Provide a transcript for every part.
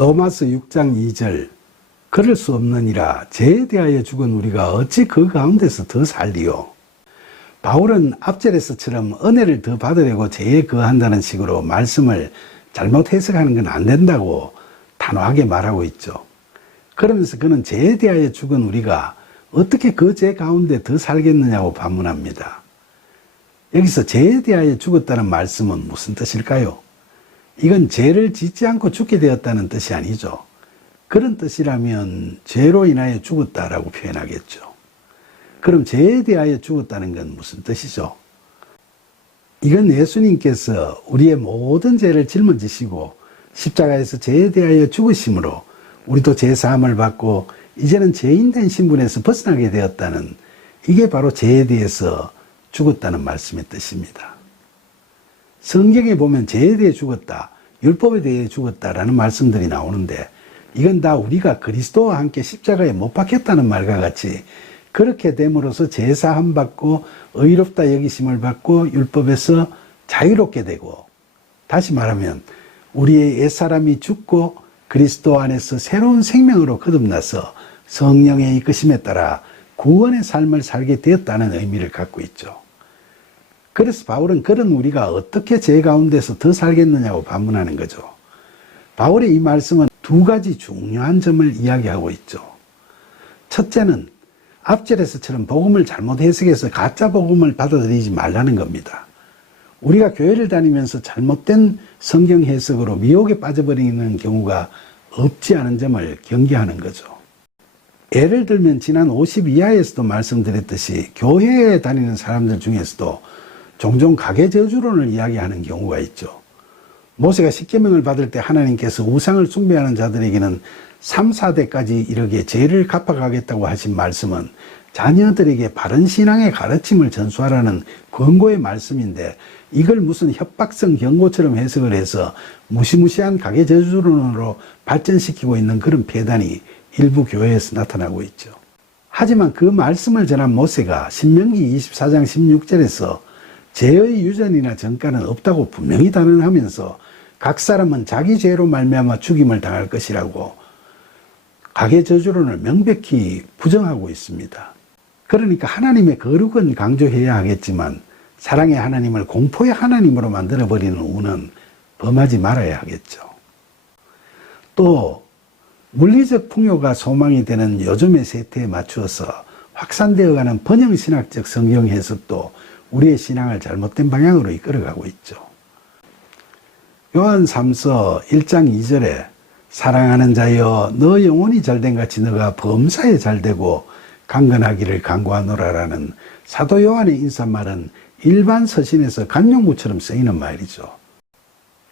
로마서 6장 2절 그럴 수 없느니라 죄에 대하여 죽은 우리가 어찌 그 가운데서 더 살리요. 바울은 앞절에서처럼 은혜를 더 받으려고 죄에 거한다는 식으로 말씀을 잘못 해석하는 건 안 된다고 단호하게 말하고 있죠. 그러면서 그는 죄에 대하여 죽은 우리가 어떻게 그 죄 가운데 더 살겠느냐고 반문합니다. 여기서 죄에 대하여 죽었다는 말씀은 무슨 뜻일까요? 이건 죄를 짓지 않고 죽게 되었다는 뜻이 아니죠. 그런 뜻이라면 죄로 인하여 죽었다라고 표현하겠죠. 그럼 죄에 대하여 죽었다는 건 무슨 뜻이죠? 이건 예수님께서 우리의 모든 죄를 짊어지시고 십자가에서 죄에 대하여 죽으심으로 우리도 죄사함을 받고 이제는 죄인된 신분에서 벗어나게 되었다는, 이게 바로 죄에 대해서 죽었다는 말씀의 뜻입니다. 성경에 보면 죄에 대해 죽었다, 율법에 대해 죽었다라는 말씀들이 나오는데 이건 다 우리가 그리스도와 함께 십자가에 못 박혔다는 말과 같이 그렇게 됨으로써 제사함 받고 의롭다 여기심을 받고 율법에서 자유롭게 되고, 다시 말하면 우리의 옛사람이 죽고 그리스도 안에서 새로운 생명으로 거듭나서 성령의 이끄심에 따라 구원의 삶을 살게 되었다는 의미를 갖고 있죠. 그래서 바울은 그런 우리가 어떻게 죄 가운데서 더 살겠느냐고 반문하는 거죠. 바울의 이 말씀은 두 가지 중요한 점을 이야기하고 있죠. 첫째는 앞절에서처럼 복음을 잘못 해석해서 가짜 복음을 받아들이지 말라는 겁니다. 우리가 교회를 다니면서 잘못된 성경 해석으로 미혹에 빠져버리는 경우가 없지 않은 점을 경계하는 거죠. 예를 들면 지난 52화에서도 말씀드렸듯이 교회에 다니는 사람들 중에서도 종종 가계 저주론을 이야기하는 경우가 있죠. 모세가 십계명을 받을 때 하나님께서 우상을 숭배하는 자들에게는 3, 4대까지 이르게 죄를 갚아가겠다고 하신 말씀은 자녀들에게 바른 신앙의 가르침을 전수하라는 권고의 말씀인데 이걸 무슨 협박성 경고처럼 해석을 해서 무시무시한 가계 저주론으로 발전시키고 있는 그런 폐단이 일부 교회에서 나타나고 있죠. 하지만 그 말씀을 전한 모세가 신명기 24장 16절에서 죄의 유전이나 전가는 없다고 분명히 단언하면서 각 사람은 자기 죄로 말미암아 죽임을 당할 것이라고 가계 저주론을 명백히 부정하고 있습니다. 그러니까 하나님의 거룩은 강조해야 하겠지만 사랑의 하나님을 공포의 하나님으로 만들어버리는 우는 범하지 말아야 하겠죠. 또 물리적 풍요가 소망이 되는 요즘의 세태에 맞추어서 확산되어가는 번영신학적 성경 해석도 우리의 신앙을 잘못된 방향으로 이끌어가고 있죠. 요한 3서 1장 2절에 사랑하는 자여 너 영혼이 잘된 같이 너가 범사에 잘되고 강건하기를 간구하노라라는 사도 요한의 인사말은 일반 서신에서 간용구처럼 쓰이는 말이죠.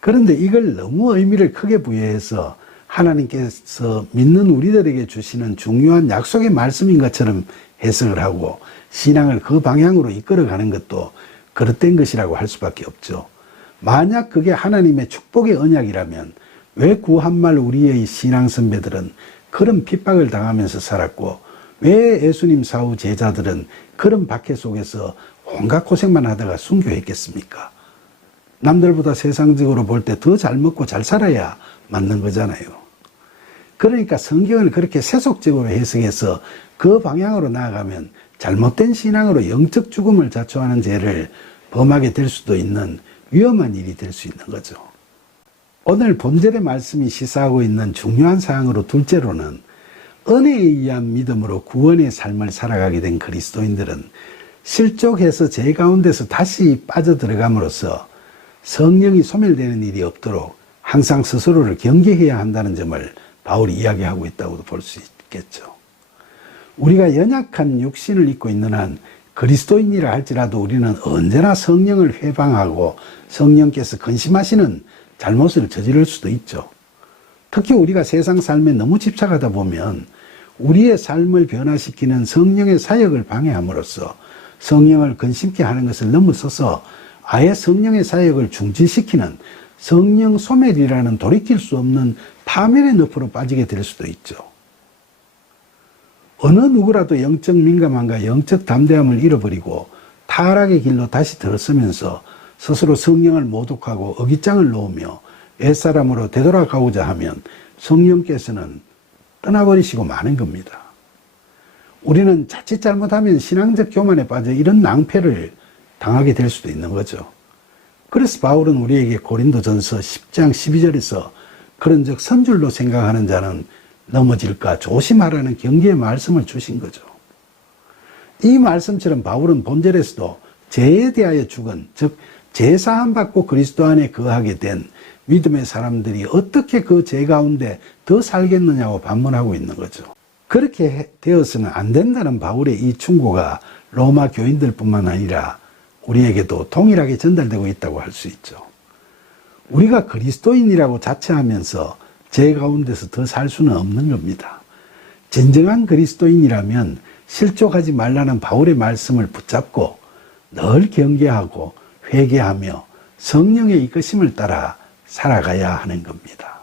그런데 이걸 너무 의미를 크게 부여해서 하나님께서 믿는 우리들에게 주시는 중요한 약속의 말씀인 것처럼 해석을 하고 신앙을 그 방향으로 이끌어가는 것도 그릇된 것이라고 할 수밖에 없죠. 만약 그게 하나님의 축복의 언약이라면 왜 구한말 우리의 신앙 선배들은 그런 핍박을 당하면서 살았고 왜 예수님 사후 제자들은 그런 박해 속에서 온갖 고생만 하다가 순교했겠습니까? 남들보다 세상적으로 볼 때 더 잘 먹고 잘 살아야 맞는 거잖아요. 그러니까 성경을 그렇게 세속적으로 해석해서 그 방향으로 나아가면 잘못된 신앙으로 영적 죽음을 자초하는 죄를 범하게 될 수도 있는 위험한 일이 될 수 있는 거죠. 오늘 본절의 말씀이 시사하고 있는 중요한 사항으로 둘째로는 은혜에 의한 믿음으로 구원의 삶을 살아가게 된 그리스도인들은 실족해서 죄 가운데서 다시 빠져들어감으로써 성령이 소멸되는 일이 없도록 항상 스스로를 경계해야 한다는 점을 바울이 이야기하고 있다고도 볼 수 있겠죠. 우리가 연약한 육신을 입고 있는 한 그리스도인이라 할지라도 우리는 언제나 성령을 회방하고 성령께서 근심하시는 잘못을 저지를 수도 있죠. 특히 우리가 세상 삶에 너무 집착하다 보면 우리의 삶을 변화시키는 성령의 사역을 방해함으로써 성령을 근심케 하는 것을 넘어서서 아예 성령의 사역을 중지시키는 성령 소멸이라는 돌이킬 수 없는 파멸의 늪으로 빠지게 될 수도 있죠. 어느 누구라도 영적 민감함과 영적 담대함을 잃어버리고 타락의 길로 다시 들어서면서 스스로 성령을 모독하고 어깃장을 놓으며 옛사람으로 되돌아가고자 하면 성령께서는 떠나버리시고 마는 겁니다. 우리는 자칫 잘못하면 신앙적 교만에 빠져 이런 낭패를 당하게 될 수도 있는 거죠. 그래서 바울은 우리에게 고린도전서 10장 12절에서 그런즉 선줄로 생각하는 자는 넘어질까 조심하라는 경계의 말씀을 주신 거죠. 이 말씀처럼 바울은 본절에서도 죄에 대하여 죽은, 즉 죄사함 받고 그리스도 안에 거하게 된 믿음의 사람들이 어떻게 그 죄 가운데 더 살겠느냐고 반문하고 있는 거죠. 그렇게 되어서는 안 된다는 바울의 이 충고가 로마 교인들뿐만 아니라 우리에게도 동일하게 전달되고 있다고 할 수 있죠. 우리가 그리스도인이라고 자처하면서 죄 가운데서 더 살 수는 없는 겁니다. 진정한 그리스도인이라면 실족하지 말라는 바울의 말씀을 붙잡고 늘 경계하고 회개하며 성령의 이끄심을 따라 살아가야 하는 겁니다.